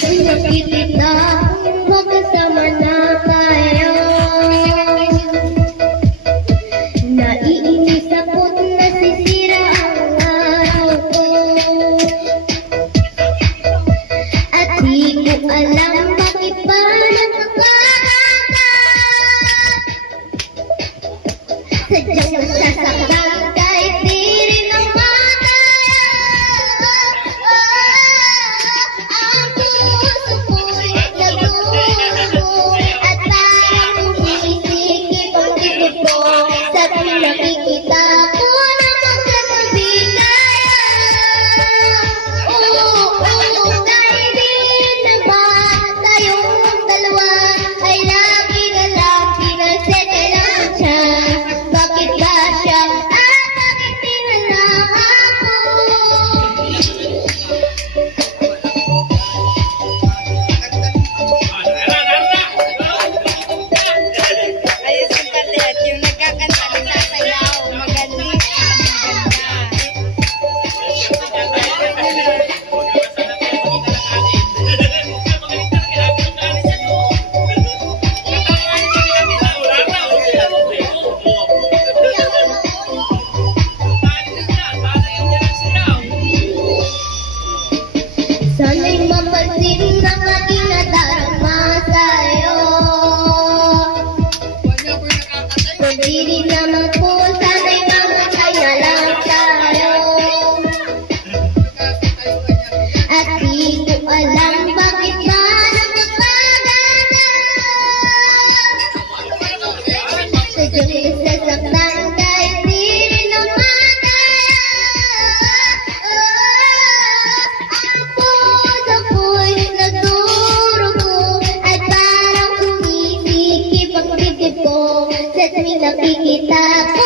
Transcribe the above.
Nakikita magkasama na tayo. Naiinis ako't nasisira ang araw ko. At di ko alam bakit ba nakakakanta. Sadyang nasasaktan kahit di rin ang mataya. Ang puso ko'y nagulo at parang umisikip ang dibdib ko. Sa tuwing nakikita ko na magkatabi tayo. Dahil din naman tayong dalawa ay lagi na lang pinagseselang siya. Bakit ba siya at bakit di na lang ako? Ayos ang kalit, yung nagkakanta ng sasayaw, magaling, maganda. Sana'y mapansin ang aking nadarama sa'yo. Kundi rin naman po sana'y mamatay na lang tayo. At di ko alam bakit ba nakakagana. Sadyang nasasaktan kahit di rin naman tayo. Ang puso ko'y nagdurugo at parang umisikip ang dibdib ko. Sa tuwing nakikita ko